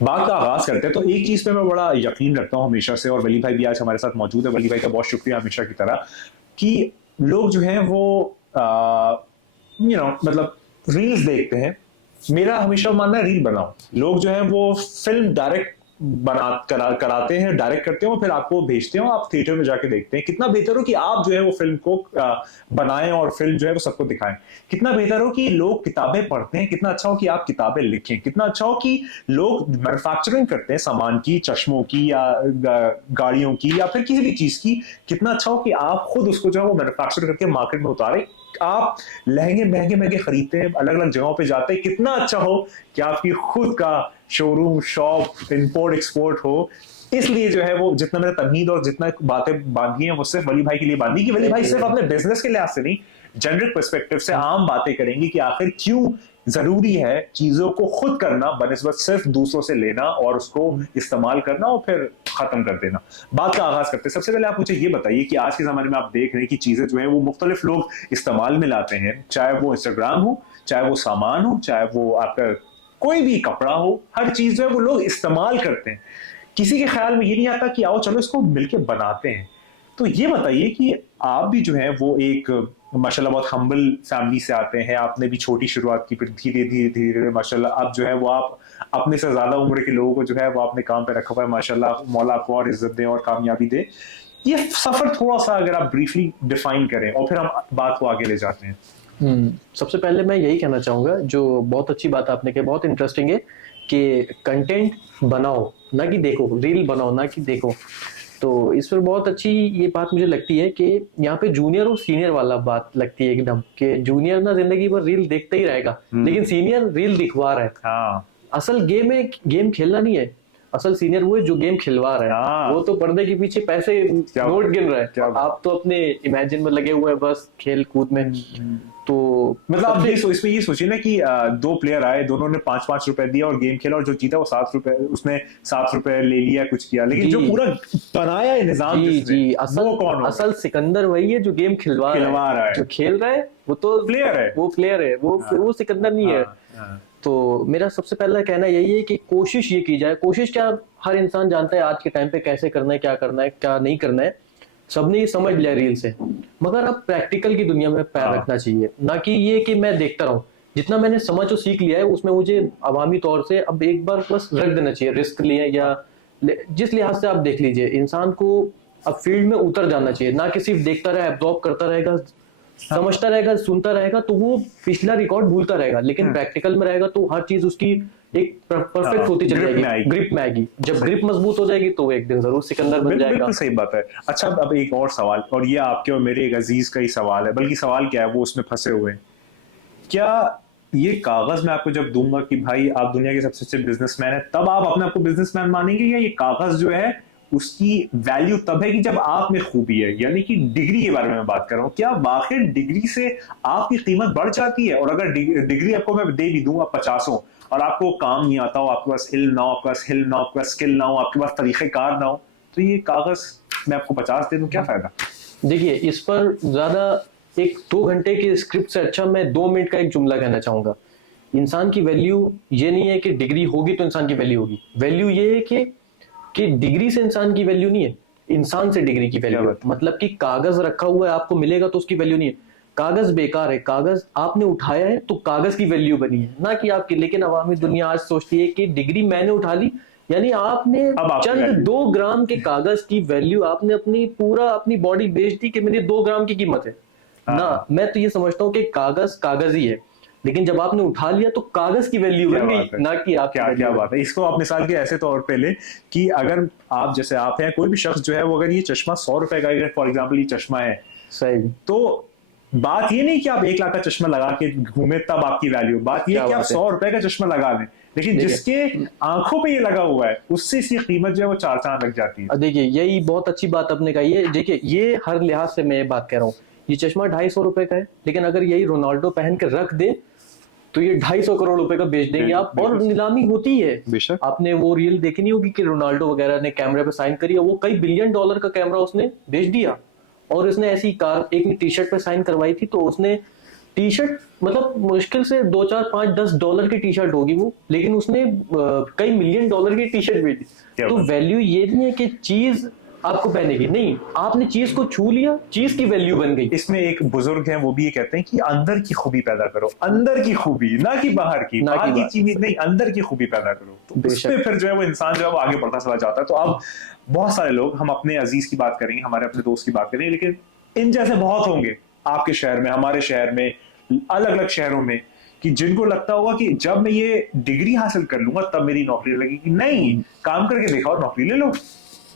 बात का आगाज करते हैं तो एक चीज पे मैं बड़ा यकीन रखता हूँ हमेशा से, और वली भाई भी आज हमारे साथ मौजूद है। वली भाई का बहुत शुक्रिया हमेशा की तरह, कि लोग जो हैं वो मतलब रील्स देखते हैं। मेरा हमेशा मानना है रील बनाओ। लोग जो है वो फिल्म डायरेक्ट कराते हैं, डायरेक्ट करते हैं और फिर आपको भेजते हो, आप थिएटर में जाके देखते हैं। कितना बेहतर हो कि आप जो है वो फिल्म को बनाएं और फिल्म जो है वो सबको दिखाएं। कितना बेहतर हो कि लोग किताबें पढ़ते हैं, कितना अच्छा हो कि आप किताबें लिखें, कितना अच्छा हो कि लोग मैन्युफैक्चरिंग करते हैं सामान की, चश्मों की या गाड़ियों की या फिर किसी भी चीज की। कितना अच्छा हो कि आप खुद उसको जो है वो मैन्युफैक्चर करके मार्केट में उतारें। आप लहंगे महंगे महंगे खरीदते हैं, अलग अलग जगहों पे जाते हैं। कितना अच्छा हो कि आपकी खुद का शोरूम, शॉप, इंपोर्ट एक्सपोर्ट हो। इसलिए जो है वो जितना मैंने तमहीद और जितना बातें बांधी हैं वो सिर्फ वली भाई के लिए बांधी, कि वली भाई सिर्फ अपने बिजनेस के लिहाज से नहीं, जनरल पर्सपेक्टिव से आम बातें करेंगी कि आखिर क्यों जरूरी है चीजों को खुद करना बनिस्बत सिर्फ दूसरों से लेना और उसको इस्तेमाल करना और फिर खत्म कर देना। बात का आगाज करते हैं। सबसे पहले आप मुझे ये बताइए कि आज के जमाने में आप देख रहे हैं कि चीजें जो है वो मुख्तलिफ लोग इस्तेमाल में लाते हैं, चाहे वो इंस्टाग्राम हो, चाहे वो सामान हो, चाहे वो आपका कोई भी कपड़ा हो, हर चीज जो है वो लोग इस्तेमाल करते हैं। किसी के ख्याल में ये नहीं आता कि आओ चलो इसको मिलके बनाते हैं। तो ये बताइए कि आप भी जो है वो एक माशाल्लाह बहुत हम्बल फैमिली से आते हैं, आपने भी छोटी शुरुआत की, फिर धीरे धीरे धीरे माशाल्लाह अब जो है वो आप अपने से ज्यादा उम्र के लोगों को जो है वो आपने काम पे रखा हुआ है। माशाल्लाह मौला आपको और इज्जत दे और कामयाबी दे। ये सफर थोड़ा सा अगर आप ब्रीफली डिफाइन करें और फिर हम बात को आगे ले जाते हैं। सबसे पहले मैं यही कहना चाहूंगा, जो बहुत अच्छी बात आपने कही, बहुत इंटरेस्टिंग है कि कंटेंट बनाओ ना कि देखो, रील बनाओ ना कि देखो। तो इस पर बहुत अच्छी ये बात मुझे लगती है कि यहाँ पे जूनियर और सीनियर वाला बात लगती है एकदम, कि जूनियर ना जिंदगी भर रील देखता ही रहेगा, लेकिन सीनियर रील दिखवा रहा है। हाँ, असल गेम है, गेम खेलना नहीं है। असल सीनियर वो है जो गेम खिलवा रहा है। हाँ, वो तो पर्दे के पीछे पैसे नोट गिन रहा क्या है, बात। आप तो अपने इमेजिन में लगे हुए हैं बस खेल कूद में। तो मतलब आप सबसे इसमें ये सोचिए ना कि दो प्लेयर आए, दोनों ने 5-5 रुपए दिया और गेम खेला, और जो जीता वो 7 रुपए, उसने 7 रुपए ले लिया, कुछ किया, लेकिन जो जी पूरा बनाया है निजाम जी जिसने, जी, वो कौन होगा? असल सिकंदर वही है जो गेम खिलवा रहा खिलवा रहा है। है, जो खेल रहा है वो तो प्लेयर है। वो प्लेयर है, वो हाँ, वो सिकंदर नहीं है। हाँ, हाँ, तो मेरा सबसे पहला कहना यही है कि कोशिश ये की जाए, कोशिश क्या, हर इंसान जानता है आज के टाइम पे कैसे करना है, क्या करना है, क्या नहीं करना है। सबने ये समझ लिया रील से, मगर अब प्रैक्टिकल की दुनिया में पैर हाँ, रखना चाहिए, ना कि ये कि मैं देखता रहूं। जितना मैंने समझ और सीख लिया है उसमें मुझे अवामी तौर से अब एक बार बस रख देना चाहिए, रिस्क लिए या जिस लिहाज से आप देख लीजिए, इंसान को अब फील्ड में उतर जाना चाहिए, ना कि सिर्फ देखता रहे, एब्जॉर्ब करता रहेगा, समझता रहेगा, सुनता रहेगा, तो वो पिछला रिकॉर्ड भूलता रहेगा। लेकिन प्रैक्टिकल में रहेगा तो हर चीज उसकी एक परफेक्ट होती चली जाएगी, ग्रिप में आएगी। जब ग्रिप मजबूत हो जाएगी तो वो एक दिन जरूर सिकंदर बन जाएगा। बिल्कुल सही बात है। अच्छा, अब एक और सवाल, और ये आपके और मेरे एक अजीज का ही सवाल है, बल्कि सवाल क्या है वो उसमें फंसे हुए हैं। क्या ये कागज मैं आपको जब दूंगा कि भाई आप दुनिया के सबसे अच्छे बिजनेसमैन है, तब आप अपने आपको बिजनेसमैन मानेंगे, या ये कागज जो है उसकी वैल्यू तब है कि जब आप में खूबी है? यानी कि डिग्री के बारे में मैं बात कर रहा हूं, क्या वाकई डिग्री से आपकी कीमत बढ़ जाती है? और अगर डिग्री आपको मैं दे भी दूं, आप 50 हो और आपको काम नहीं आता हो, आपके पास इल्म ना हो, आपके पास हिल ना हो, आपके पास स्किल ना हो, आपके पास तरीक़ेकार ना हो, तो ये कागज मैं आपको 50 दे दूं, क्या फायदा? देखिए, इस पर ज्यादा एक 2 घंटे की स्क्रिप्ट से अच्छा मैं 2 मिनट का एक जुमला कहना चाहूंगा। इंसान की वैल्यू ये नहीं है कि डिग्री होगी तो इंसान की वैल्यू होगी। वैल्यू ये है कि डिग्री से इंसान की वैल्यू नहीं है, इंसान से डिग्री की वैल्यू है। मतलब कि कागज रखा हुआ है, आपको मिलेगा तो उसकी वैल्यू नहीं है। कागज बेकार है, कागज आपने उठाया है तो कागज की वैल्यू बनी है, ना कि आपकी। लेकिन अवामी दुनिया आज सोचती है कि डिग्री मैंने उठा ली, यानी आपने चंद 2 ग्राम के कागज की वैल्यू, आपने अपनी पूरा अपनी बॉडी बेच दी कि मेरी 2 ग्राम की कीमत है ना। मैं तो ये समझता हूं कि कागज कागज ही है, लेकिन जब आपने उठा लिया तो कागज की वैल्यू बन गई, ना कि आप। क्या बात है। इसको आप मिसाल के ऐसे तौर पे ले कि अगर आप जैसे आप हैं, कोई भी शख्स जो है वो अगर ये चश्मा 100 रुपए का, अगर फॉर एग्जाम्पल ये चश्मा है, सही, तो बात ये नहीं कि आप 1 लाख का चश्मा लगा के घूमे तब आपकी वैल्यू, बात ये कि आप 100 रुपए का चश्मा लगा लें, लेकिन जिसके आंखों पे ये लगा हुआ है उससे इसकी कीमत जो है वो 4 चांद लग जाती है। देखिए, यही बहुत अच्छी बात आपने कही है। देखिए, ये हर लिहाज से मैं बात कह रहा हूँ, ये चश्मा 250 रुपए का है, लेकिन अगर यही रोनाल्डो पहन के रख दे तो ये 250 करोड़ रुपए का बेच देंगे आप, और नीलामी होती है। आपने वो रील देखी नहीं होगी कि रोनाल्डो वगैरह ने कैमरे पे साइन करी है, वो कई बिलियन डॉलर का कैमरा उसने बेच दिया। और उसने ऐसी कार, एक ने टी शर्ट पे साइन करवाई थी तो उसने टी शर्ट मतलब मुश्किल से 2 4 5 10 डॉलर की टी शर्ट होगी वो, लेकिन उसने कई मिलियन डॉलर की टी शर्ट बेची। क्या तो बात। वैल्यू ये नहीं है कि चीज आपको पहनेगी, नहीं, आपने चीज को छू लिया, चीज की वैल्यू बन गई। इसमें एक बुजुर्ग है, वो भी ये कहते हैं कि अंदर की खूबी पैदा करो, अंदर की खूबी, ना कि बाहर की, ना बाहर कि की बाहर। चीज नहीं, अंदर की खूबी पैदा करो। तो बेशक। उसपे फिर जो है वो इंसान जो है वो आगे बढ़ता चला जाता है। तो अब बहुत सारे लोग, हम अपने अजीज की बात करेंगे, हमारे अपने दोस्त की बात करेंगे, लेकिन इन जैसे बहुत होंगे आपके शहर में, हमारे शहर में, अलग अलग शहरों में, कि जिनको लगता होगा कि जब मैं ये डिग्री हासिल कर लूंगा तब मेरी नौकरी लगेगी। नहीं, काम करके दिखाओ, नौकरी ले लो।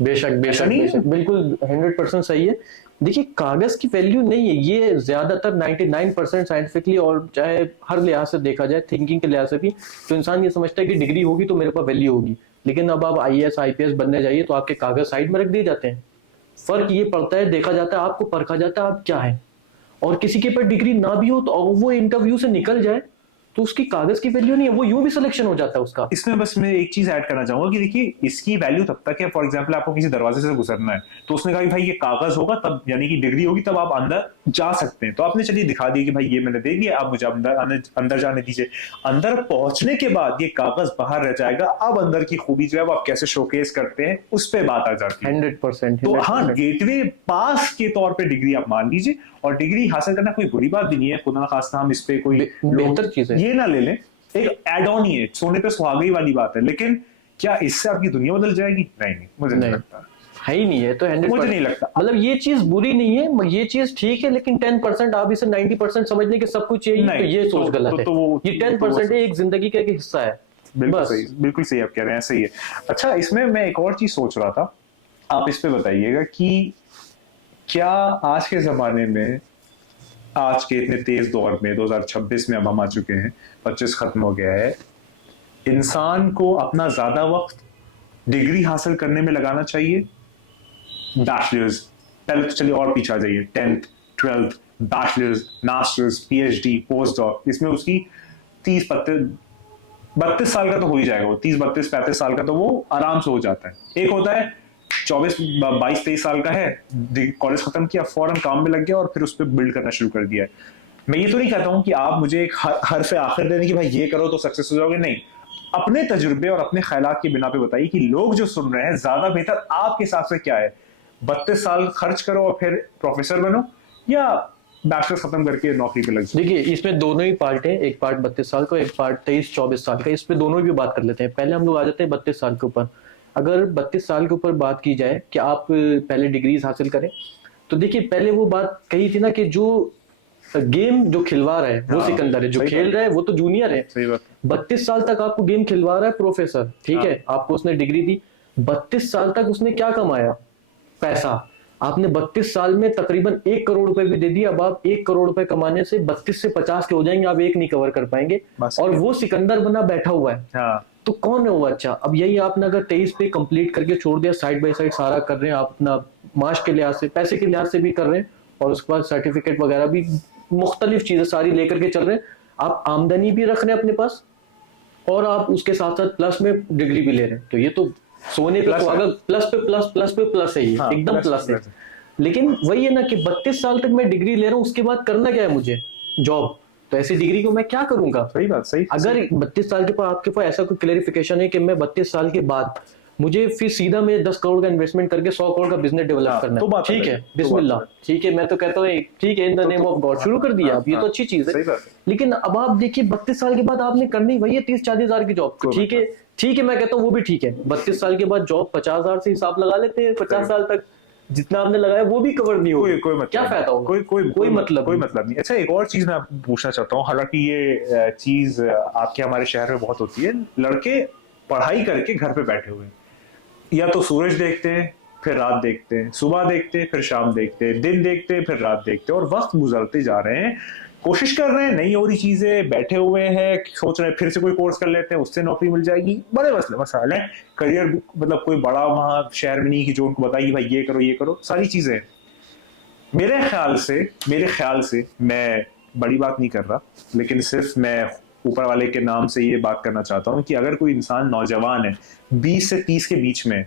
बेशक ऐसा बेशक नहीं है। बेशक, बिल्कुल 100% सही है। देखिए कागज की वैल्यू नहीं है, ये ज्यादातर 99% साइंटिफिकली और चाहे हर लिहाज से देखा जाए, थिंकिंग के लिहाज से भी, तो इंसान ये समझता है कि डिग्री होगी तो मेरे पास वैल्यू होगी। लेकिन अब आप आईएएस आईपीएस बनने जाइए तो आपके कागज साइड में रख दिए जाते हैं। फर्क ये पड़ता है, देखा जाता है, आपको परखा जाता है आप क्या है। और किसी के पास डिग्री ना भी हो तो वो इंटरव्यू से निकल जाए तो उसकी कागज की वैल्यू नहीं है, वो यूं भी सिलेक्शन हो जाता है उसका। इसमें बस मैं एक चीज ऐड करना चाहूंगा कि देखिए इसकी वैल्यू तब तक है, फॉर एग्जांपल आपको किसी दरवाजे से गुजरना है, तो उसने कहा कि भाई ये कागज होगा तब, यानी कि डिग्री होगी तब आप अंदर जा सकते हैं, तो आपने चलिए दिखा दिया कि भाई ये मैंने दे दिया, आप मुझे अंदर जाने दीजिए। अंदर पहुंचने के बाद ये कागज बाहर रह जाएगा, अब अंदर की खूबी जो है वो आप कैसे शोकेस करते हैं उस पर बात आ जाती है। 100%। तो हाँ, गेटवे पास के तौर पे डिग्री आप मान लीजिए, और डिग्री हासिल करना कोई बुरी बात भी नहीं है, खुदा ना खास्ता हम इस पे कोई बेहतर चीज है। ये ना ले लें, एक एड ऑन ही है, सोने पे सुहागी वाली बात है, लेकिन क्या इससे आपकी दुनिया बदल जाएगी? नहीं नहीं, मुझे नहीं लगता, है ही नहीं है। तो 100%, मुझे नहीं लगता। मतलब ये चीज बुरी नहीं है, ये चीज ठीक है, लेकिन 10% आप इसे 90% समझने के सब कुछ चाहिए, तो ये सोच गलत है। ये 10% एक जिंदगी का एक हिस्सा है। बिल्कुल सही, बिल्कुल सही आप कह रहे हैं, सही है। अच्छा, इसमें मैं एक और चीज सोच रहा था, आप इस पे बताइएगा कि क्या आज के जमाने में, आज के इतने तेज दौर में, 2026 में अब हम आ चुके हैं, 25 खत्म हो गया है, इंसान को अपना ज्यादा वक्त डिग्री हासिल करने में लगाना चाहिए? बैचलर्स, पहले तो चलिए और पीछे आ जाइए, 10th 12th, bachelors, masters, PhD, post doc, इसमें उसकी 30 32 साल का तो हो ही जाएगा, वो 30 32 35 साल का तो वो आराम से हो जाता है। एक होता है 24 22 23 साल का है, कॉलेज खत्म किया, फौरन काम में लग गया और फिर उस पर बिल्ड करना शुरू कर दिया है। मैं ये तो नहीं कहता हूं कि आप मुझे एक हर से आखिर देने की भाई ये करो तो सक्सेस हो जाओगे, नहीं, अपने तजुर्बे और अपने ख्यालात की बिना पे बताइए कि लोग जो सुन रहे हैं ज्यादा बेहतर आपके हिसाब से क्या है, 32 साल खर्च करो और फिर प्रोफेसर बनो, या बैचलर खत्म करके नौकरी पे लग जाओ? देखिए इसमें दोनों ही पार्ट है, एक पार्ट 32 साल का, एक पार्ट 23 24 साल का। इस पे दोनों की बात कर लेते हैं। पहले हम लोग आ जाते हैं 32 साल के ऊपर। अगर 32 साल के ऊपर बात की जाए कि आप पहले डिग्रीज हासिल करें, तो देखिए पहले वो बात कही थी ना कि जो गेम जो खिलवा रहा है वो हाँ, सिकंदर है, जो सही खेल बात। रहा है वो तो जूनियर है। सही बात। 32 साल तक आपको गेम खिलवा रहा है प्रोफेसर, ठीक हाँ। है, आपको उसने डिग्री दी। 32 साल तक उसने क्या कमाया? पैसा। आपने 32 साल में तकरीबन 1 करोड़ रुपए भी दे दिया। अब आप 1 करोड़ रुपए कमाने से 32 से 50 के हो जाएंगे, आप एक नहीं कवर कर पाएंगे। बस। और वो सिकंदर बना बैठा हुआ है, हाँ, तो कौन है वो? अच्छा, अब यही आपने अगर 23 पे कंप्लीट करके छोड़ दिया, साइड बाय साइड सारा कर रहे हैं आप, अपना मार्क्स के लिहाज से, पैसे के लिहाज से भी कर रहे हैं, और उसके बाद सर्टिफिकेट वगैरह भी, मुख्तलिफ चीजें सारी लेकर के चल रहे हैं, आप आमदनी भी रख रहे हैं अपने पास, और आप उसके साथ साथ प्लस में डिग्री भी ले रहे हैं, तो ये तो सोने पे प्लस सुहागा, प्लस पे प्लस, प्लस पे प्लस है, ये हाँ, एकदम प्लस है। लेकिन वही है ना कि 32 साल तक मैं डिग्री ले रहा हूँ, उसके बाद करना क्या है मुझे? जॉब। तो ऐसी डिग्री को मैं क्या करूंगा? सही बात, सही। अगर 32 साल के बाद आपके पास ऐसा कोई क्लेरिफिकेशन है कि मैं 32 साल के बाद मुझे फिर सीधा मैं 10 करोड़ का इन्वेस्टमेंट करके 100 करोड़ का बिजनेस डेवलप हाँ, करना तो है, बात ठीक है, अलग है, तो बिस्मिल्लाह, बात ठीक है, मैं तो कहता हूँ ठीक है, in the name of God शुरू कर दिया, अब ये तो अच्छी चीज सही है। बात है। लेकिन अब आप देखिए 32 साल के बाद आपने करनी वही है 30 40 हजार की जॉब, कोई ठीक है, ठीक है, मैं कहता हूँ वो भी ठीक है। 32 साल के बाद जॉब 50 हजार से हिसाब लगा लेते हैं, 50 साल तक जितना आपने लगाया वो भी कवर नहीं होगा, कोई मतलब क्या फायदा होगा? कोई मतलब नहीं। अच्छा, एक और चीज मैं आपको पूछना चाहता हूँ, हालांकि ये चीज आपके हमारे शहर में बहुत होती है, लड़के पढ़ाई करके घर पे बैठे हुए हैं, या तो सूरज देखते हैं फिर रात देखते हैं, सुबह देखते हैं फिर शाम देखते हैं, दिन देखते हैं फिर रात देखते हैं, और वक्त गुजरते जा रहे हैं, कोशिश कर रहे हैं, नहीं हो रही चीजें, बैठे हुए हैं, सोच रहे हैं फिर से कोई कोर्स कर लेते हैं, उससे नौकरी मिल जाएगी, बड़े मसाले हैं, करियर मतलब कोई बड़ा वहां शहर में नहीं कि जो उनको बताइए भाई ये करो, सारी चीजें। मेरे ख्याल से मैं बड़ी बात नहीं कर रहा, लेकिन सिर्फ मैं ऊपर वाले के नाम से ये बात करना चाहता हूँ कि अगर कोई इंसान नौजवान है, 20 से 30 के बीच में,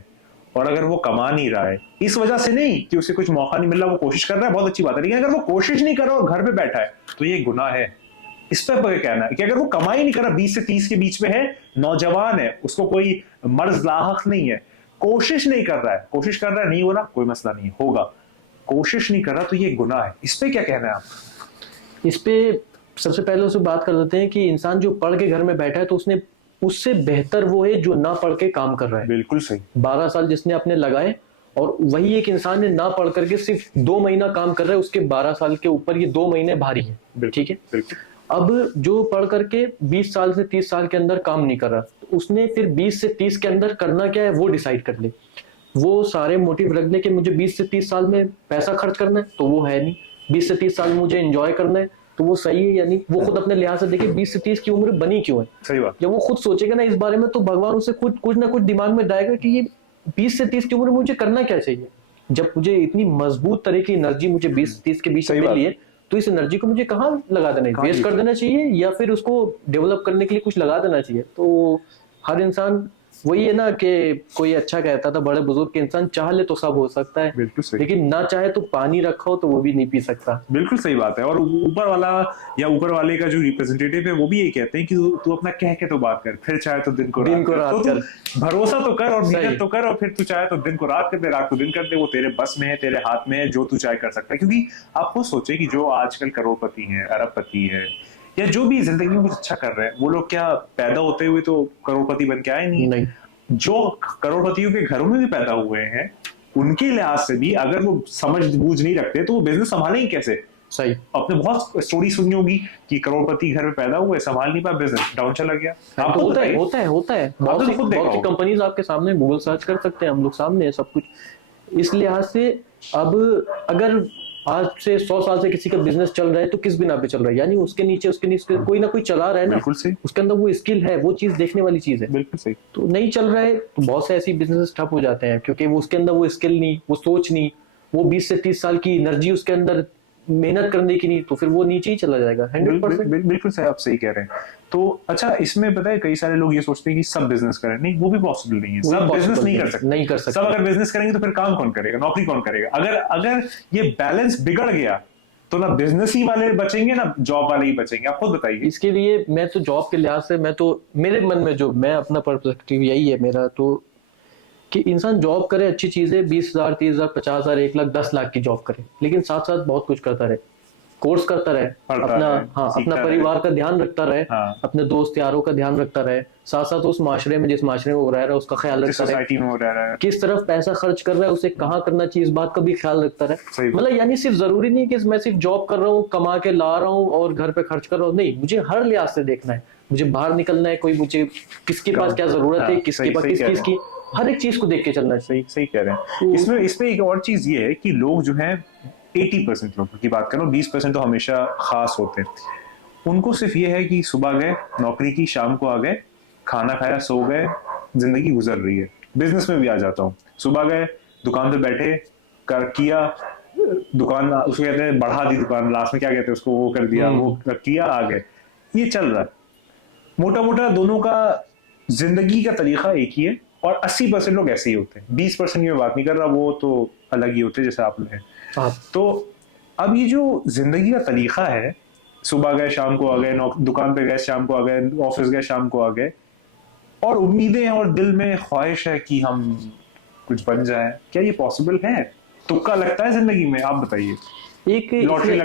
और अगर वो कमा नहीं रहा है, इस वजह से नहीं कि उसे कुछ मौका नहीं मिल रहा, वो कोशिश कर रहा है, बहुत अच्छी बात है, लेकिन अगर वो कोशिश नहीं कर रहा और घर पे बैठा है तो ये गुनाह है। इस पर कहना है कि अगर वो कमाई नहीं कर रहा, 20 से 30 के बीच में है, नौजवान है, उसको कोई मर्ज लाहक नहीं है, कोशिश नहीं कर रहा है, कोशिश कर रहा है, नहीं हो रहा, कोई मसला नहीं होगा, कोशिश नहीं कर रहा तो ये गुनाह है। इस पे क्या कहना है आप? इस पे सबसे पहले उससे बात कर लेते हैं कि इंसान जो पढ़ के घर में बैठा है तो उसने उससे बेहतर वो है जो ना पढ़ के काम कर रहा है। बिल्कुल सही। 12 साल जिसने अपने लगाए, और वही एक इंसान ने ना पढ़ करके सिर्फ 2 महीना काम कर रहा है, उसके 12 साल के ऊपर ये 2 महीने भारी है। ठीक है, बिल्कुल। अब जो पढ़ करके 20 साल से 30 साल के अंदर काम नहीं कर रहा, तो उसने फिर 20 से 30 के अंदर करना क्या है वो डिसाइड कर ले। वो सारे मोटिव रख ले कि मुझे 20 से 30 साल में पैसा खर्च करना है, तो वो है नहीं। 20 से 30 साल में मुझे एंजॉय करना है, तो वो सही है या नहीं, वो खुद अपने लिहाज से देखे 20 से 30 की उम्र बनी क्यों है। सही बात। जब वो खुद सोचेगा ना इस बारे में, तो भगवान उसे खुद कुछ ना कुछ दिमाग में डालेगा कि ये 20 से 30 की उम्र में मुझे करना क्या चाहिए। जब मुझे इतनी मजबूत तरह की एनर्जी मुझे 20 से 30 के बीच में मिली है, तो इस एनर्जी को मुझे कहाँ लगा देना है, वेस्ट कर देना चाहिए या फिर उसको डेवलप करने के लिए कुछ लगा देना चाहिए। तो हर इंसान, वही है ना कि कोई अच्छा कहता था बड़े बुजुर्ग के, इंसान चाह ले तो सब हो सकता है, बिल्कुल सही। लेकिन ना चाहे तो पानी रखा हो तो वो भी नहीं पी सकता। बिल्कुल सही बात है। और ऊपर वाला या ऊपर वाले का जो रिप्रेजेंटेटिव है वो भी ये कहते हैं कि तू अपना कह के तो बात कर, फिर चाहे तो दिन को रात कर। भरोसा तो कर और मेहनत तो कर, और फिर तू चाहे तो दिन को रात कर दे, रात को दिन कर दे, वो तेरे बस में है, तेरे हाथ में है, जो तू चाहे कर सकता है। क्योंकि आप खुद सोचे कि जो आजकल करोड़पति है, अरबपति है, या जो भी जिंदगी में कुछ अच्छा कर रहे हैं, वो लोग क्या पैदा होते हुए तो करोड़पति बन के आए नहीं। जो करोड़पतियों के घरों में भी पैदा हुए हैं, उनके लिहाज से भी अगर वो समझ बूझ नहीं रखते तो वो बिजनेस संभालेंगे कैसे। सही। आपने बहुत स्टोरी सुनी होगी कि करोड़पति घर में पैदा हुए, संभाल नहीं पाया, बिजनेस डाउन चला गया। तो होता है बहुत सी कंपनीज आपके सामने, गूगल सर्च कर सकते हैं, हम लोग सामने है सब कुछ। इस लिहाज से अब अगर आज से 100 साल से किसी का बिजनेस चल रहा है तो किस बिना पे चल रहा है, यानी उसके नीचे कोई ना कोई चला रहा है ना। बिल्कुल सही। उसके अंदर वो स्किल है, वो चीज देखने वाली चीज है। बिल्कुल सही। तो नहीं चल रहा है तो बहुत से ऐसी बिजनेस ठप हो जाते हैं, क्योंकि वो उसके अंदर वो स्किल नहीं, वो सोच नहीं, वो 20 से 30 साल की एनर्जी उसके अंदर मेहनत करने की नहीं, तो फिर वो नीचे ही चला जाएगा 100%। बिल्कुल सही, आप सही कह रहे हैं। तो अच्छा, इसमें पता है कई सारे लोग ये सोचते हैं कि सब बिजनेस करें, नहीं, वो भी पॉसिबल नहीं है। सब बिजनेस नहीं कर सकते। सब अगर बिजनेस करेंगे तो फिर काम कौन करेगा, नौकरी कौन करेगा। अगर ये बैलेंस बिगड़ गया तो ना बिजनेस ही वाले बचेंगे ना जॉब वाले ही बचेंगे। आप खुद बताइए। इसके लिए मैं तो जॉब के लिहाज से, मैं तो मेरे मन में जो मैं अपना पर्सपेक्टिव यही है मेरा, तो कि इंसान जॉब करे, अच्छी चीज है, 20,000 30,000 50,000 1 लाख 10 लाख की जॉब करे, लेकिन साथ साथ बहुत कुछ करता रहे, कोर्स करता रहे, अपना परिवार का ध्यान रखता रहे, अपने दोस्त यारों का ध्यान रखता रहे, साथ साथ उस माशरे में, जिस माशरे में वो रह रहा है उसका ख्याल रखता रहे, किस तरफ पैसा खर्च कर रहा है, उसे कहाँ करना चाहिए, इस बात का भी ख्याल रखता रहे। मतलब यानी सिर्फ जरूरी नहीं कि मैं सिर्फ जॉब कर रहा हूँ, कमा के ला रहा हूँ और घर पे खर्च कर रहा हूँ, नहीं, मुझे हर लिहाज से देखना है, मुझे बाहर निकलना है, कोई मुझे किसके पास क्या जरूरत है, किसके पास किस चीज की, हर एक चीज को देख के चलना चाहिए। सही कह रहे हैं। इसमें एक और चीज ये है कि लोग जो है 80% लोगों की बात करो, 20% तो हमेशा खास होते हैं। उनको सिर्फ ये है कि सुबह गए नौकरी की, शाम को आ गए, खाना खाया, सो गए, जिंदगी गुजर रही है। बिजनेस में भी आ जाता हूँ, सुबह गए दुकान पे बैठे, किया, दुकान उसको कहते हैं बढ़ा दी दुकान, लास्ट में क्या कहते हैं उसको, वो कर दिया, वो किया, आ गए, ये चल रहा है। मोटा मोटा दोनों का जिंदगी का तरीका एक ही है, और 80% लोग ऐसे ही होते हैं। 20% की मैं बात नहीं कर रहा, वो तो अलग ही होते हैं जैसे आप लोग हैं। तो अब ये जो जिंदगी का तरीका है, सुबह गए शाम को आ गए, दुकान पे गए शाम को आ गए, ऑफिस गए शाम को आ गए, और उम्मीदें और दिल में ख्वाहिश है कि हम कुछ बन जाए, क्या ये पॉसिबल है? तुक्का लगता है जिंदगी में? आप बताइए। एक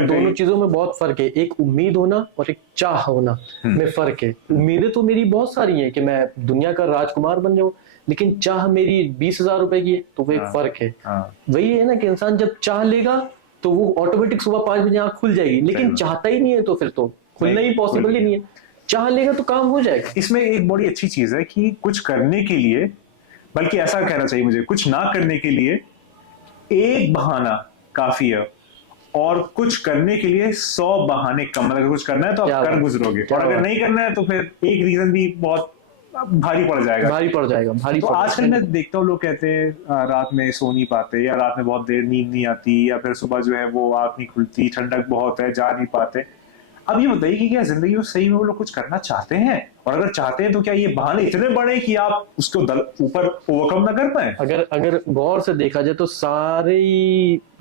दोनों चीजों में बहुत फर्क है, एक उम्मीद होना और एक चाह होना में फर्क है। उम्मीदें तो मेरी बहुत सारी हैं कि मैं दुनिया का राजकुमार बन जाऊं, लेकिन चाह मेरी 20,000 रुपए की है, तो वो एक फर्क है। वही है ना कि इंसान जब चाह लेगा तो वो ऑटोमेटिक सुबह 5 बजे आंख खुल जाएगी, लेकिन चाहता ही नहीं है तो फिर तो खुलना ही पॉसिबल ही नहीं है। चाह लेगा तो काम हो जाएगा। इसमें एक बड़ी अच्छी चीज है कि कुछ करने के लिए, बल्कि ऐसा कहना चाहिए मुझे, कुछ ना करने के लिए एक बहाना काफी है, और कुछ करने के लिए 100 बहाने कम। अगर कुछ करना है तो आप कर गुजरोगे, और अगर नहीं करना है तो फिर एक रीजन भी बहुत भारी पड़ जाएगा। तो आजकल मैं देखता हूँ लोग कहते हैं रात में सो नहीं पाते, या रात में बहुत देर नींद नहीं आती, या फिर सुबह जो है वो आंख नहीं खुलती, ठंडक बहुत है, जा नहीं पाते। अब ये बताइए कि क्या जिंदगी में सही में वो लोग कुछ करना चाहते हैं, और अगर चाहते हैं तो क्या ये बहाने इतने बड़े कि आप उसको ऊपर ओवरकम ना कर पाए? अगर अगर गौर से देखा जाए तो सारे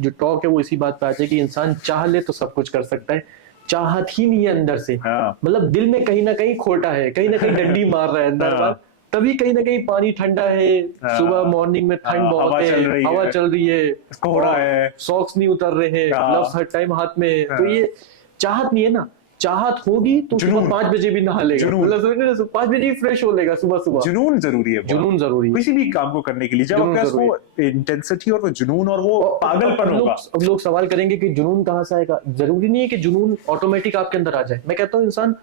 जो टॉक है वो इसी बात पे आ जाए कि इंसान चाह ले तो सब कुछ कर सकता है, चाहत ही नहीं है अंदर से। हाँ। मतलब दिल में कहीं ना कहीं खोटा है, कहीं ना कहीं डंडी मार रहा है अंदर हाँ। बार, तभी कहीं ना कहीं पानी ठंडा है, हाँ। सुबह मॉर्निंग में ठंड हाँ, बहुत हवा है, चल रही हवा है, चल रही है, कोहरा है, सॉक्स नहीं उतर रहे हैं, हाँ। ग्लव्स हर टाइम हाथ में है, तो हाँ। ये चाहत नहीं है ना। चाहत होगी तो सुबह जुनून। 5 बजे भी नहा लेगा, जुनून। मतलब समझ रहे हो? 5 बजे ही फ्रेश हो लेगा सुबह सुबह। जुनून जरूरी है बहुत। जुनून जरूरी है किसी भी काम को करने के लिए, जब जुनून आपके पास जरूरी वो इंटेंसिटी और वो जुनून और वो और पागलपन अब होगा। अब लोग सवाल करेंगे कि जुनून कहाँ से आएगा। जरूरी नहीं है कि जुनून ऑटोमेटिक आपके अंदर आ जाए। मैं कहता हूँ इंसान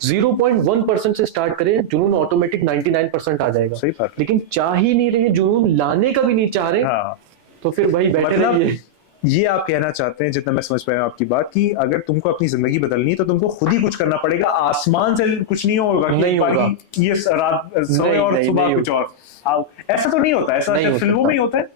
0.1% से स्टार्ट करे, जुनून ऑटोमेटिक 99% आ जाएगा। सही बात। लेकिन चाह ही नहीं रहे, जुनून लाने का भी नहीं चाह रहे, हाँ। तो फिर भाई बैठे मतलब रहिए। ये आप कहना चाहते हैं, जितना मैं समझ पाया आपकी बात, कि अगर तुमको अपनी जिंदगी बदलनी है तो तुमको खुद ही कुछ करना पड़ेगा, आसमान से कुछ नहीं होगा कि नहीं एक बार होगा। ही ये रात सोए नहीं, और नहीं, सुबह नहीं कुछ और ऐसा तो नहीं होता। ऐसा नहीं शायद हो फिल्मों सकता। में ही होता है,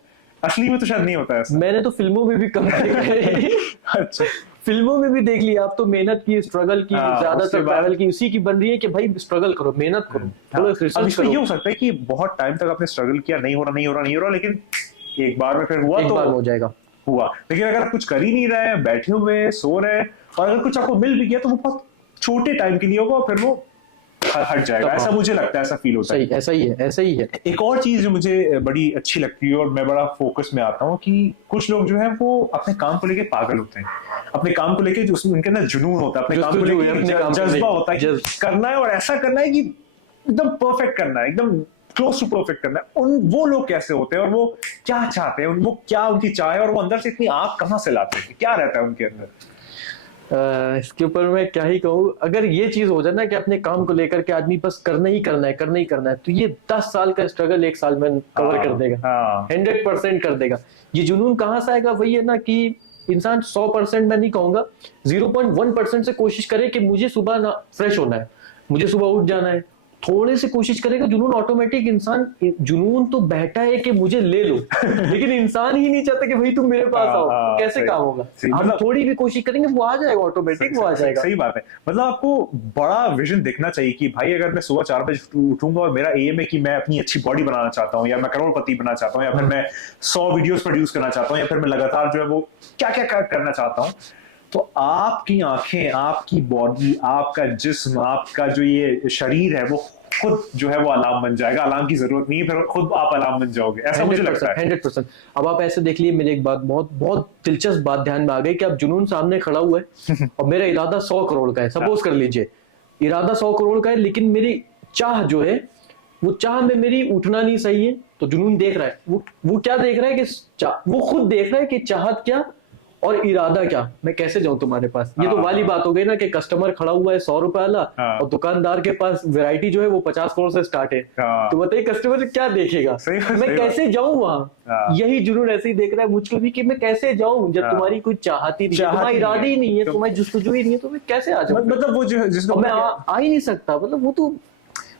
असली में तो शायद नहीं होता ऐसा। मैंने तो फिल्मों में भी कम देखा है। अच्छा। फिल्मों में भी देख लिया, आप तो मेहनत की, स्ट्रगल की, हाँ, उसके ज्यादातर बाद- ट्रैवल की उसी की बन रही है कि भाई स्ट्रगल करो, मेहनत करो, थोड़ा अब रिसर्च इसमें ये करो। हो सकता है कि बहुत टाइम तक आपने स्ट्रगल किया, नहीं हो रहा नहीं हो रहा नहीं हो रहा, लेकिन एक बार में फिर हुआ एक तो बार में हो जाएगा। हुआ। लेकिन अगर आप कुछ कर ही नहीं रहे हैं, बैठे हुए हैं, सो रहे हैं, और अगर कुछ आपको मिल भी गया तो वो बहुत छोटे टाइम के लिए होगा, और फिर वो हट जाएगा। तब ऐसा हाँ। मुझे लगता है, ऐसा फील होता है। सही, ऐसा ही है, ऐसा ही है। एक और चीज जो मुझे बड़ी अच्छी लगती है और मैं बड़ा फोकस में आता हूँ, कि कुछ लोग जो है वो अपने काम को लेके पागल होते हैं, अपने काम को लेके, जो उसमें उनके अंदर जुनून होता है, अपने काम को जस्तुजू है, लेके अपने काम को जज्बा लेके। होता है कि करना है, और ऐसा करना है कि एकदम परफेक्ट करना है, एकदम क्लोज टू परफेक्ट करना है। उन वो लोग कैसे होते हैं, और वो क्या चाहते हैं, वो क्या उनकी चाह है, और वो अंदर से इतनी आग कहाँ से लाते हैं, क्या रहता है उनके अंदर? इसके ऊपर मैं क्या ही कहूँ। अगर ये चीज हो जाए ना कि अपने काम को लेकर के आदमी बस करना ही करना है, करना ही करना है, तो ये 10 साल का स्ट्रगल 1 साल में कवर कर देगा। हाँ। 100% कर देगा। ये जुनून कहाँ से आएगा? वही है ना कि इंसान 100% मैं नहीं कहूंगा, 0.1% से कोशिश करे कि मुझे सुबह ना फ्रेश होना है, मुझे सुबह उठ जाना है, थोड़े से कोशिश करेगा, जुनून ऑटोमेटिक, इंसान जुनून तो बैठा है कि मुझे ले लो, लेकिन इंसान ही नहीं चाहता कि भाई तुम मेरे पास आओ, तो कैसे सही- काम होगा? सही, हम मतलब- थोड़ी भी कोशिश करेंगे वो आ जाएगा, ऑटोमेटिक वो आ जाएगा। सही बात है। मतलब आपको बड़ा विजन देखना चाहिए कि भाई अगर मैं सुबह 4 बजे उठूंगा और मेरा एम है कि मैं अपनी अच्छी बॉडी बनाना चाहता हूँ, या मैं करोड़पति बनना चाहता हूँ, या फिर मैं 100 वीडियोस प्रोड्यूस करना चाहता हूँ, या फिर मैं लगातार जो है वो क्या क्या करना चाहता हूँ, तो आपकी आंखें, आपकी बॉडी, आपका जिस्म, आपका जो ये शरीर है, वो खुद जो है वो अलार्म बन जाएगा। अलार्म की जरूरत नहीं है, फिर खुद आप अलार्म बन जाओगे, ऐसा मुझे लगता है। 100%। अब आप ऐसे देख लिए, मेरे एक बात, बहुत बहुत दिलचस्प बात ध्यान में आ गई कि अब जुनून सामने खड़ा हुआ है और मेरा इरादा 100 करोड़ का है, सपोज कर लीजिए इरादा 100 करोड़ का है, लेकिन मेरी चाह जो है, वो चाह में मेरी उठना नहीं सही है, तो जुनून देख रहा है, वो क्या देख रहा है कि वो खुद देख रहा है कि चाहत क्या और इरादा क्या, मैं कैसे जाऊं तुम्हारे पास। ये तो वाली बात हो गई ना कि कस्टमर खड़ा हुआ है 100 रुपए वाला, और दुकानदार के पास वैरायटी जो है वो 50 करोड़ से स्टार्ट है, तो बताइए कस्टमर क्या देखेगा, मैं कैसे जाऊं वहां। यही जुनून ऐसे ही देख रहा है मुझको भी कि मैं कैसे जाऊं, जब तुम्हारी कोई चाहती नहीं है, तुम्हारा इरादा ही नहीं है, तुम्हारी जुस्तजू ही नहीं है, तो मैं कैसे आ जाऊं? मतलब वो जो जिसको मैं आ ही नहीं सकता। मतलब वो तो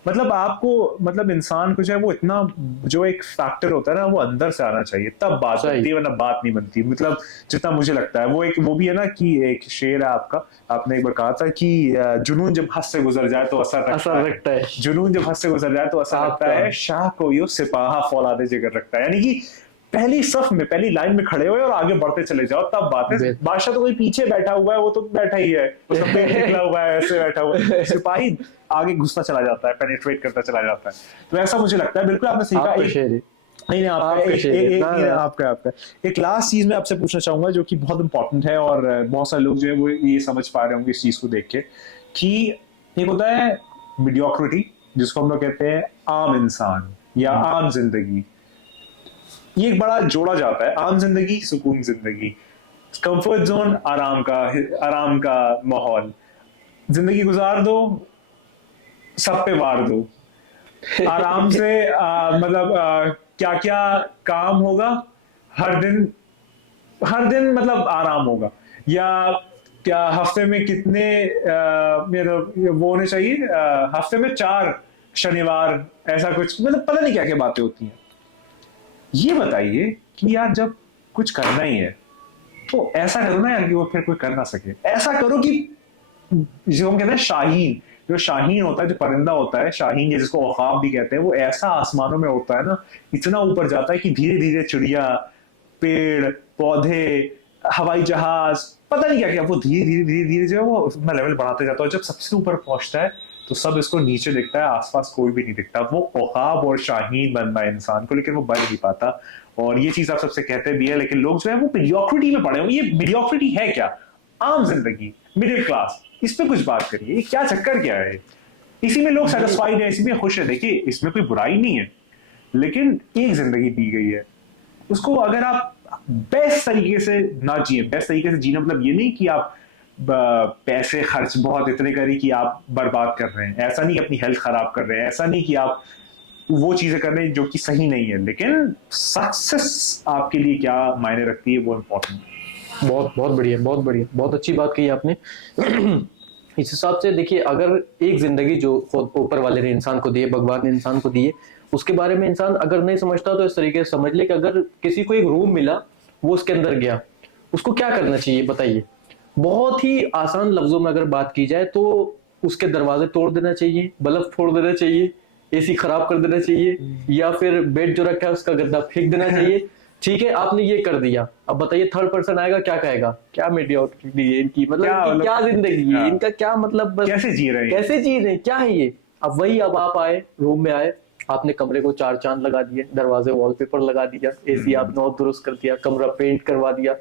मतलब आपको, मतलब इंसान को जो है वो इतना जो एक फैक्टर होता है ना, वो अंदर से आना चाहिए, तब बात बनती है, वरना बात नहीं बनती। मतलब जितना मुझे लगता है, वो भी है ना कि एक शेर है आपका, आपने एक बार कहा था कि जुनून जब हद से गुजर जाए तो असर रखता है, जुनून जब हद से गुजर जाए तो असर रखता है, शाह को यो सिपाहा फौलादे जिगर रखता है। यानी कि पहली सफ में, पहली लाइन में खड़े हो और आगे बढ़ते चले जाओ, तब बात है। बादशाह तो कोई पीछे बैठा हुआ है, वो तो बैठा ही है, उसका पेट निकला हुआ है, ऐसे बैठा हुआ है, सिपाही आगे घुसता चला जाता है, पेनिट्रेट करता चला जाता है। तो ऐसा मुझे लगता है। बिल्कुल आपने सीखा। नहीं, आपका एक लास्ट चीज मैं आपसे पूछना चाहूंगा, जो कि बहुत इंपॉर्टेंट है, और बहुत सारे लोग जो है वो ये समझ पा रहे होंगे इस चीज को देख के, कि एक होता है मीडियोक्रिटी, जिसको हम लोग कहते हैं आम इंसान या आम जिंदगी। ये एक बड़ा जोड़ा जाता है, आम जिंदगी, सुकून जिंदगी, कंफर्ट जोन, आराम का माहौल, जिंदगी गुजार दो, सब पे वार दो, आराम से मतलब क्या क्या काम होगा, हर दिन मतलब आराम होगा, या क्या हफ्ते में कितने वो होने चाहिए, हफ्ते में 4 शनिवार, ऐसा कुछ, मतलब पता नहीं क्या क्या बातें होती हैं। ये बताइए कि यार जब कुछ करना ही है तो ऐसा करो ना यार कि वो फिर कोई कर ना सके, ऐसा करो कि जिसको हम कहते हैं शाहीन, जो शाहीन होता है, जो परिंदा होता है शाहीन, या जिसको औकाब भी कहते हैं, वो ऐसा आसमानों में होता है ना, इतना ऊपर जाता है कि धीरे धीरे चिड़िया, पेड़ पौधे, हवाई जहाज, पता नहीं क्या क्या, वो धीरे धीरे धीरे धीरे जो है वो अपना लेवल बढ़ाते जाता है। जब सबसे ऊपर पहुंचता है तो सब इसको नीचे दिखता है, आसपास कोई भी नहीं दिखता। वो औकाब और शाहीन बनना है इंसान को, लेकिन वो बन नहीं पाता। और ये चीज आप सबसे कहते भी है, लेकिन लोग जो है वो मीडियोक्रिटी में पड़े हुए। ये मीडियोक्रिटी है क्या? आम जिंदगी, मिडिल क्लास, इस पे कुछ बात करिए। ये क्या चक्कर क्या है? इसी में लोग सेटिस्फाइड है, इसी में खुश है। देखिए, इसमें कोई बुराई नहीं है, लेकिन एक जिंदगी दी गई है, उसको अगर आप बेस्ट तरीके से ना जिए, बेस्ट तरीके से जीना मतलब ये नहीं कि आप पैसे खर्च बहुत इतने करें कि आप बर्बाद कर रहे हैं, ऐसा नहीं, अपनी हेल्थ खराब कर रहे हैं, ऐसा नहीं कि आप वो चीजें कर रहे हैं जो कि सही नहीं है, लेकिन सक्सेस आपके लिए क्या मायने रखती है वो इम्पोर्टेंट है। बहुत बहुत बढ़िया, बहुत बढ़िया, बहुत अच्छी बात कही आपने। इस हिसाब से देखिए, अगर एक जिंदगी जो ऊपर वाले ने इंसान को दी है, भगवान ने इंसान को दी है, उसके बारे में इंसान अगर नहीं समझता तो इस तरीके से समझ ले कि अगर किसी को एक रूम मिला, वो उसके अंदर गया, उसको क्या करना चाहिए बताइए। बहुत ही आसान लफ्जों में अगर बात की जाए तो उसके दरवाजे तोड़ देना चाहिए, बल्ब फोड़ देना चाहिए, एसी खराब कर देना चाहिए, या फिर बेड जो रखा है उसका गद्दा फेंक देना चाहिए। ठीक है, आपने ये कर दिया, अब बताइए थर्ड पर्सन आएगा क्या कहेगा, क्या मीडियोक्रिटी है इनकी, मतलब क्या जिंदगी है इनका, क्या मतलब, बस कैसे जी रहे हैं, कैसे जी रहे हैं, क्या है ये। अब वही, अब आप आए, रूम में आए, आपने कमरे को 4 चांद लगा दिए, दरवाजे वॉलपेपर लगा दिया, एसी आपने और दुरुस्त कर दिया, कमरा पेंट करवा दिया,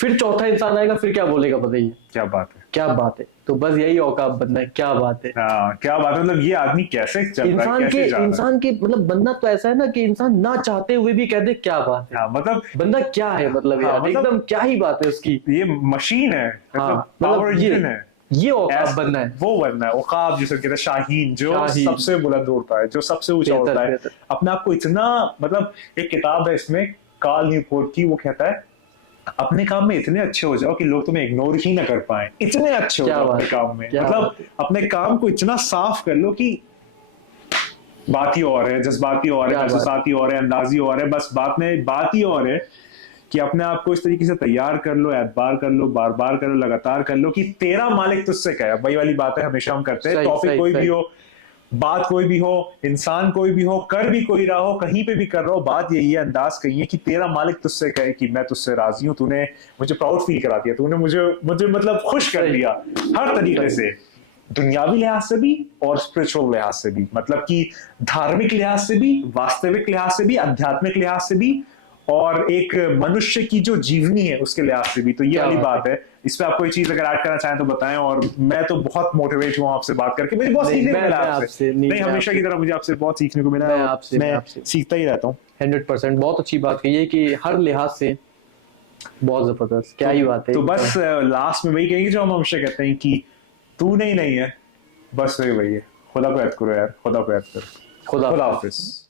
फिर चौथा इंसान आएगा, फिर क्या बोलेगा बताइए। क्या बात है, क्या बात है। तो बस यही औकात बनना है, क्या बात है। क्या बात है, मतलब ये आदमी कैसे चल रहा है, कैसे जा रहा है। इंसान के मतलब बनना तो ऐसा है ना कि इंसान ना चाहते हुए भी कह दे क्या बात है। मतलब बंदा क्या है, मतलब यार मतलब एकदम क्या ही बात है उसकी। ये मशीन है, हाँ, पावर मतलब इंजन है। ये औकात बनना है, वो बनना है, औकाब जिसे कहते हैं, शाहीन, जो शाहीन। सबसे बुलंद होता है, जो सबसे ऊंचा बेहतर, होता है, बेहतर। अपने आप को इतना, मतलब एक किताब है इसमें, कार्ल न्यूपोर्ट की, वो कहता है अपने काम में इतने अच्छे हो जाओ कि लोग तुम्हें इग्नोर ही ना कर पाए, इतने अच्छे हो क्या जाओ बात अपने है, काम में। क्या मतलब बात है। अपने काम को इतना साफ कर लो कि बात ही और है, जज्बाती और है, क्या बात। महसूसाती और है, अंदाजी और है, बस बात ही और है कि अपने आप को इस तरीके से तैयार कर लो, एतबार कर लो, बार बार कर लो, लगातार कर लो कि तेरा मालिक तुझसे कहे। वही वाली बात है, हमेशा हम करते हैं, सही, टॉपिक सही, कोई भी सही। हो, बात कोई भी हो, इंसान कोई भी हो, कर भी कोई रहा हो, कहीं पे भी कर रहा हो, बात यही है, अंदाज कही है कि तेरा मालिक तुझसे कहे कि मैं तुझसे राजी हूं, तूने मुझे प्राउड फील करा दिया, तूने मुझे मुझे मतलब खुश कर सही। दिया हर तरीके से, दुनियावी लिहाज से भी और स्पिरिचुअल लिहाज से भी, मतलब कि धार्मिक लिहाज से भी, वास्तविक लिहाज से भी, आध्यात्मिक लिहाज से भी, और एक मनुष्य की जो जीवनी है उसके लिहाज से भी। तो ये क्या वाली बात बात है। इस पे आप कोई चीज अगर ऐड करना चाहें तो बताएं। और मैं तो बहुत मोटिवेट हुआ आपसे बात करके, मुझे बहुत नहीं, सीखने को मैं मिला आपसे आपसे। नहीं, नहीं, मैं हमेशा की आपसे- तरह मुझे आपसे बहुत सीखने को मिला मैं है, और आपसे- मैं मैं आपसे सीखता ही रहता हूँ। 100% बहुत अच्छी बात कही है कि हर लिहाज से बहुत जबरदस्त, क्या ही बात है। तो बस लास्ट में वही कहेंगे जो हम हमेशा कहते हैं कि तू नहीं है, बस वही है, खुदा को याद करो यार, खुदा को याद करो। खुदा खुदा हाफिज।